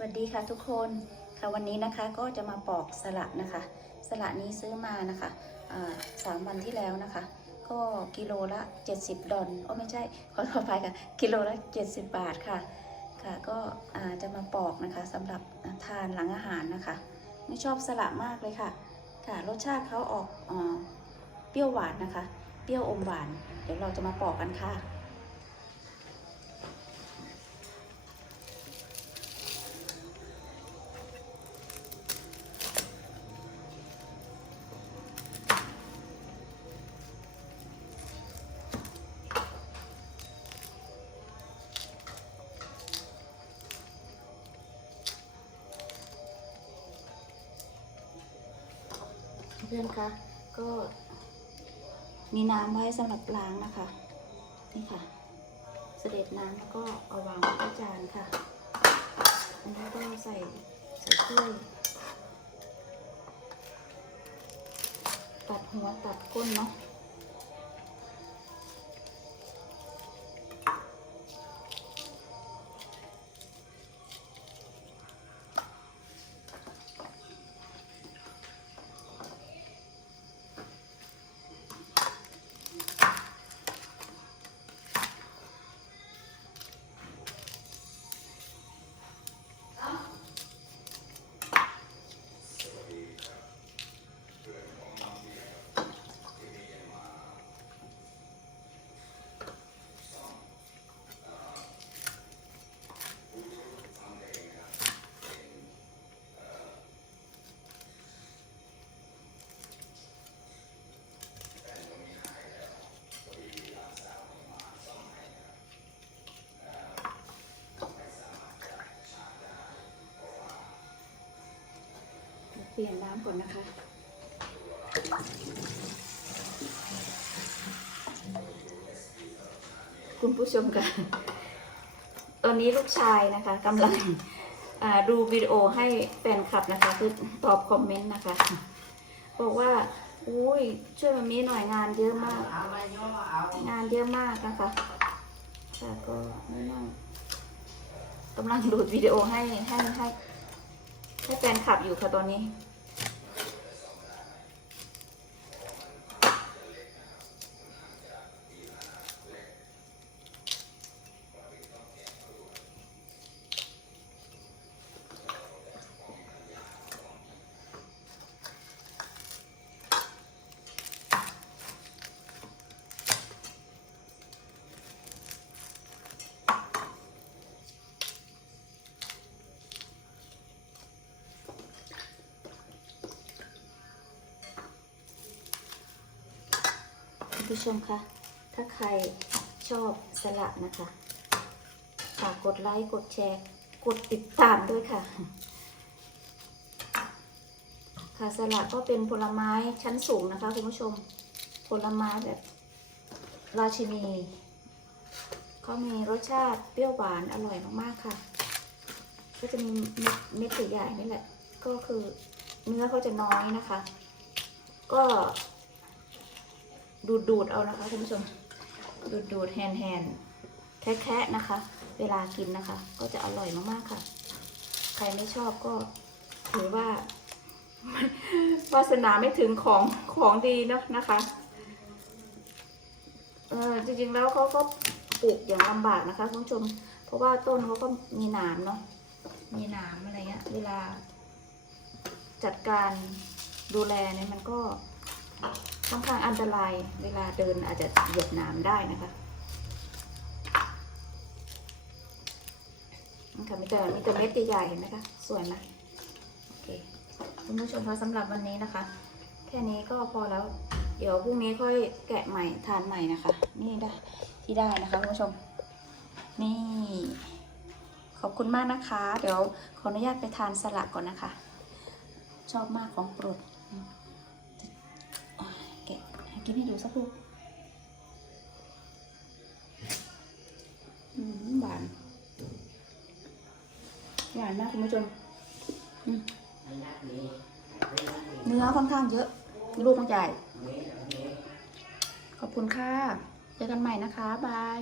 สวัสดีค่ะทุกคนค่ะวันนี้นะคะก็จะมาปอกสละนะคะ สละนี้ซื้อมานะคะสามวันที่แล้วนะคะ ก็กิโลละ 70 ดอลโอ้ไม่ใช่ขอขอไปค่ะกิโลละ 70 บาทค่ะค่ะก็จะมาปอกนะคะสำหรับทานหลังอาหารนะคะ ไม่ชอบสละมากเลยค่ะค่ะรสชาติเขาออกอเปรี้ยวหวานนะคะ เปรี้ยวอมหวาน เดี๋ยวเราจะมาปอกกันค่ะ เพื่อนคะก็มีน้ำไว้สำหรับล้างนะคะ นี่ค่ะ เสด็จน้ำแล้วก็เอาวางไว้ที่จานค่ะ อันนี้ก็ใส่ใส่ถ้วยตัดหัวตัดก้นเนาะ ปลี่ยนน้ำก่อนนะคะ คุณผู้ชมค่ะ ตอนนี้ลูกชายนะคะกำลังดูวิดีโอให้แฟนคลับนะคะคือตอบคอมเมนต์นะคะ บอกว่า อุ้ยช่วยมามีหน่อยงานเยอะมาก งานเยอะมากนะคะค่ะก็ไม่นั่งกำลังดูวิดีโอให้ให้ให้ให้แฟนคลับอยู่ค่ะตอนนี้ ผู้ชมคะ ถ้าใครชอบสลัดนะคะ ฝากกดไลค์ กดแชร์ กดติดตามด้วยค่ะ ค่ะสลัดก็เป็นผลไม้ชั้นสูงนะคะคุณผู้ชม ผลไม้แบบราชินีเขามีรสชาติเปรี้ยวหวานอร่อยมากๆค่ะ ก็จะมีเม็ดเม็ดใหญ่ๆนี่แหละ ก็คือเนื้อเขาจะน้อยนะคะ ก็ ดูดดูดๆเอานะคะคุณผู้ชม ดูดดูดๆแฮนแฮนแคะแคะๆนะคะ เวลากินนะคะ ก็จะอร่อยมากๆค่ะ ใครไม่ชอบก็ถือว่าวาสนาไม่ถึงของของดีเนะนะคะเออจริงๆแล้วเขาก็ปลูกอย่างลำบากนะคะคุณผู้ชม เพราะว่าต้นเขาก็มีหนามเนาะมีหนามอะไรเงี้ยเวลา จัดการดูแลเนี่ยมันก็ ค่อนข้างอันตรายเวลาเดินอาจจะเหยียบนามได้นะคะนี่ค่ะมีแต่มีแต่เม็ดใหญ่ๆเห็นไหมคะสวยไหมโอเคคุณผู้ชมคะสำหรับวันนี้นะคะ แค่นี้ก็พอแล้ว เดี๋ยวพรุ่งนี้ค่อยแกะใหม่ทานใหม่นะคะ นี่ได้ที่ได้นะคะคุณผู้ชม นี่ ขอบคุณมากนะคะ เดี๋ยวขออนุญาตไปทานสลัดก่อนนะคะ ชอบมากของโปรด กินให้ดูสักลูกหวาน หวานมากคุณผู้ชมอืมเนื้อค่อนข้างเยอะ ลูกมันใหญ่ ขอบคุณค่ะ เจอกันใหม่นะคะ บาย